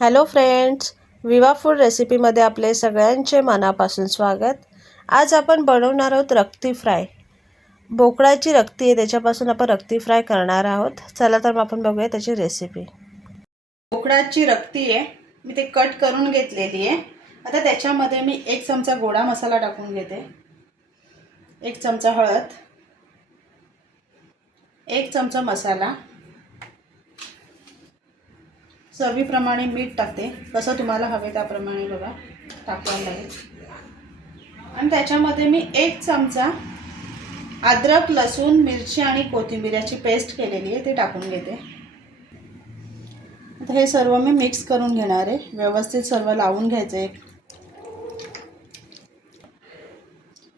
Hello friends Viva food रेसिपीमध्ये आपले सगळ्यांचे मनापासून स्वागत. आज आपण बनवणार आहोत रक्ती फ्राय. बोकडाची रक्ती आहे त्याच्यापासून आपण रक्ती फ्राय करणार आहोत. चला तर मग आपण बघूया त्याची रेसिपी बोकडाची रक्ती आहे. मी ते कट करून घेतलेली आहे. आता त्याच्यामध्ये मी एक चमचा गोडा मसाला टाकून घेते. एक चमचा हळद. एक चमचा मसाला. चवीप्रमाणे मीठ टाकते. कसं तुम्हाला हवे त्याप्रमाणे बघा. टाकायला लागेल आणि त्याच्यामध्ये मी एक चमचा अद्रक लसूण मिरची आणि कोथिंबिऱ्याची पेस्ट केलेली आहे ते टाकून घेते. आता हे सर्व मी मिक्स करून घेणार आहे. व्यवस्थित सर्व लावून घ्यायचं आहे.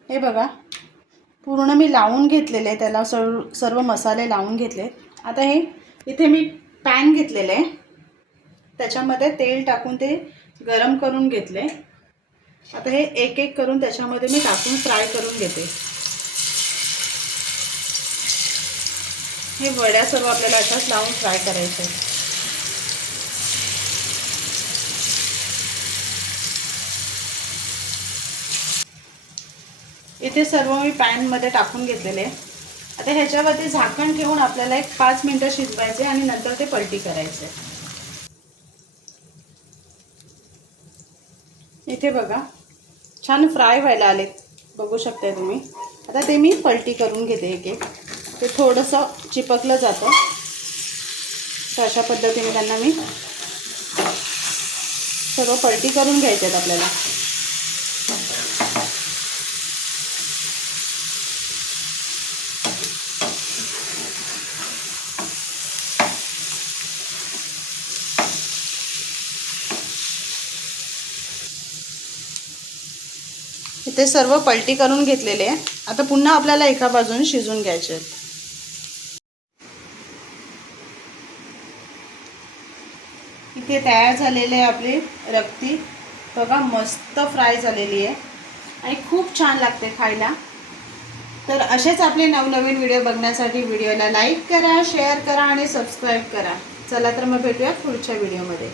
हे बघा. पूर्ण मी लावून घेतलेले आहे. त्याला सर्व सर्व मसाले लावून घेतले आता हे इथे मी पॅन घेतलेलं आहे. त्याच्यामध्ये तेल टाकून ते गरम करून घेतले. आता हे एक एक करून त्याच्यामध्ये मी टाकून फ्राय करून घेते. हे वड्या सर्व आपल्याला अशाच लावून फ्राय करायचे इथे सर्व मी पॅनमध्ये टाकून घेतलेले आता ह्याच्यावरती झाकण ठेवून आपल्याला एक पाच मिनटं शिजवायचे आणि नंतर ते पलटी करायचे इथे बघा. छान फ्राय व्हायला आलेत. बघू शकताय तुम्ही. आता ते मी पलटी करून घेते एक एक. ते थोडंसं चिपकलं जातं. तर अशा पद्धतीने त्यांना मी सर्व पलटी करून घ्यायचे आहेत आपल्याला. इथे सर्व पलटी करून घेतलेले आहे आता पुन्हा आपल्याला एका बाजूने शिजून घ्यायचे आहेत. इथे तयार झालेले आहे आपली रक्ती. बघा मस्त फ्राय झालेली आहे. आणि खूप छान लागते खायला. तर असेच आपले नवनवीन व्हिडिओ बघण्यासाठी व्हिडिओला लाईक करा शेअर करा आणि सबस्क्राईब करा. चला तर मग भेटूया पुढच्या व्हिडिओमध्ये.